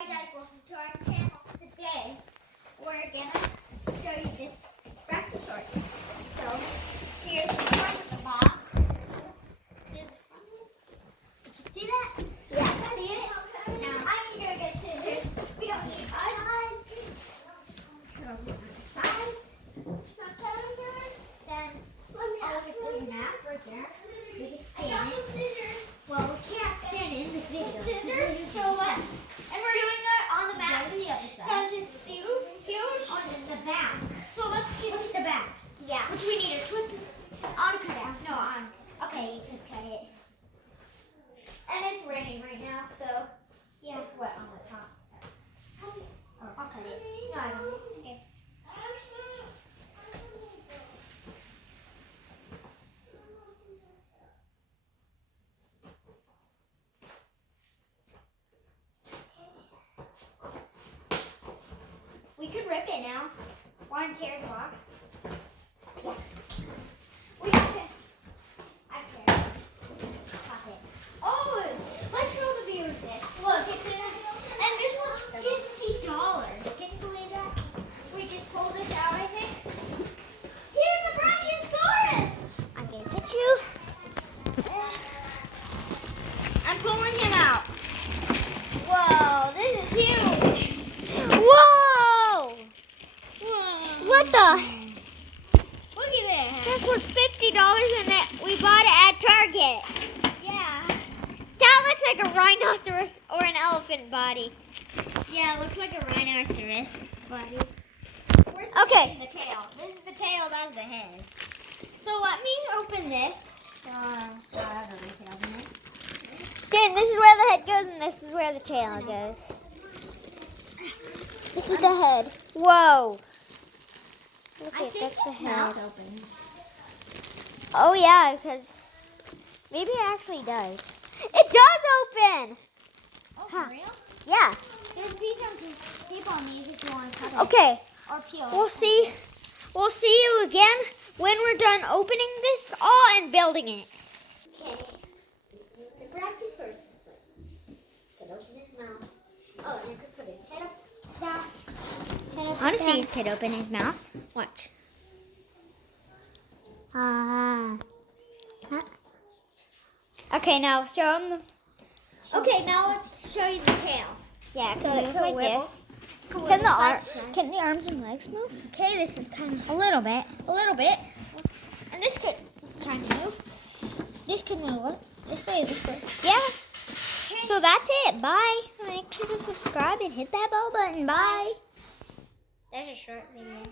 Hi guys, welcome to our channel. Today we're gonna show you this Brachiosaurus. So here's the front of the box. Here's the front. You can see that? Yeah. See it? Now I need to get scissors. We don't need us. Turn over on the sides. Then I'll get the map right there. We can scan it. Well, we can't scan it in this video. Scissors, so let's, and we're doing it on the back because it's huge. On the back. So let's Look at the back. yeah. Which we need to clip on a cutout. No, on. Okay, you can cut it. And it's raining right now, so yeah, it's wet on the top. Oh, I'll cut it. No, I don't. Okay. We could rip it now. Want to carry the box? Yeah. We have to. I carry it. Pop it. Oh, let's show the viewers this. Look, it's in a, and this was $50. Can you believe that? We just pulled this out, I think. Here's the Brachiosaurus. I'm going to hit you. I'm pulling him out. Whoa, this is huge. Whoa! What the? Look at it. This was $50 and that we bought it at Target. Yeah. That looks like a rhinoceros or an elephant body. Yeah, it looks like a rhinoceros body. Okay. The tail. This is the tail, that's the head. So let me open this. Jaden, this is where the head goes and this is where the tail goes. This is the head. Whoa. Look I at think that's the its head. mouth opens. Oh yeah, because maybe it actually does. It does open. Oh, Huh. for real? Yeah. There's a piece of tape on these if you want to cut it. Okay. Or peel it. We'll see. We'll see you again when we're done opening this all and building it. Okay. The Brachiosaurus can open his mouth. Oh, and I could put his head up. Down. I want to see if Kid open his mouth. Watch. Okay, now show him the... Okay, now let's show you the tail. Yeah, So can it you could like wiggle. this? Can the arms and legs move? Okay, this is kind of A little bit. A little bit. And this could kind of move. This could move. This way, this way. yeah. So that's it. Bye. Make sure to subscribe and hit that bell button. Bye. That's a short video.